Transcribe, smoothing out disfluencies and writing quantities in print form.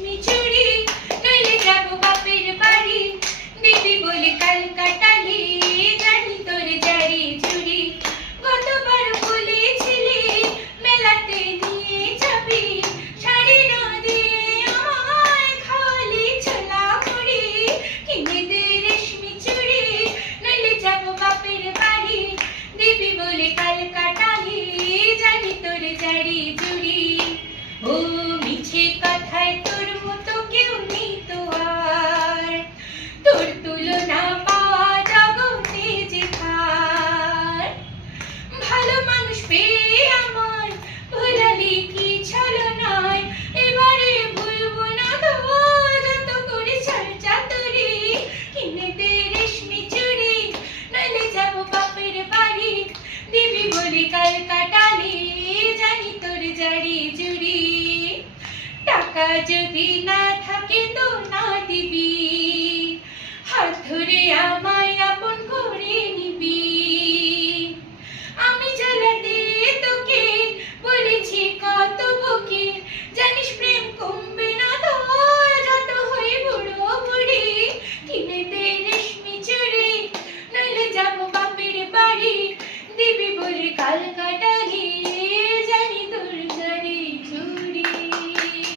মিচুরি নইলে যাব বাপের বাড়ি, দিবি বলে কাল কাটালি, জানি তোর জারি জুড়ি। গতবার বলেছিলি মেলাতে নিয়ে যাবি, শাড়ি না দিয়ে আমায় খালি ছোলা মুড়ি। কিনে দে রেশমি চুড়ি, নইলে যাব বাপের বাড়ি, দিবি বলে কাল কাটালি, জানি তোর জারি জুড়ি। ও মিছে কথায় তোর মতো কেউ নেই তো আর, তোর তুলনা পাওয়া জগতে যেখান। ভালো মানুষ পেয়ে আমার ভুলালি কি ছলনায়, এবারে ভুলবো না তো যত করে চর্চা তোরি। কিনে দে রেশমি চুড়ি, নইলে যাব বাপের বাড়ি, দিবি বলে কাল কাটালি, জানি তোর জারি জুড়ি। টাকা যদি না থাকে তো না দিবি, হাত ধরে আমায় আপন করে নিবি। আমি জ্বালাতে তোকে বলেছি কত বকে, জানিস প্রেম কমবে না তো যত হয়ে বুড়ো বুড়ি। কিনে দে রেশমি চুড়ি, নইলে যাব বাপের বাড়ি, দিবি বলে কাল কাটা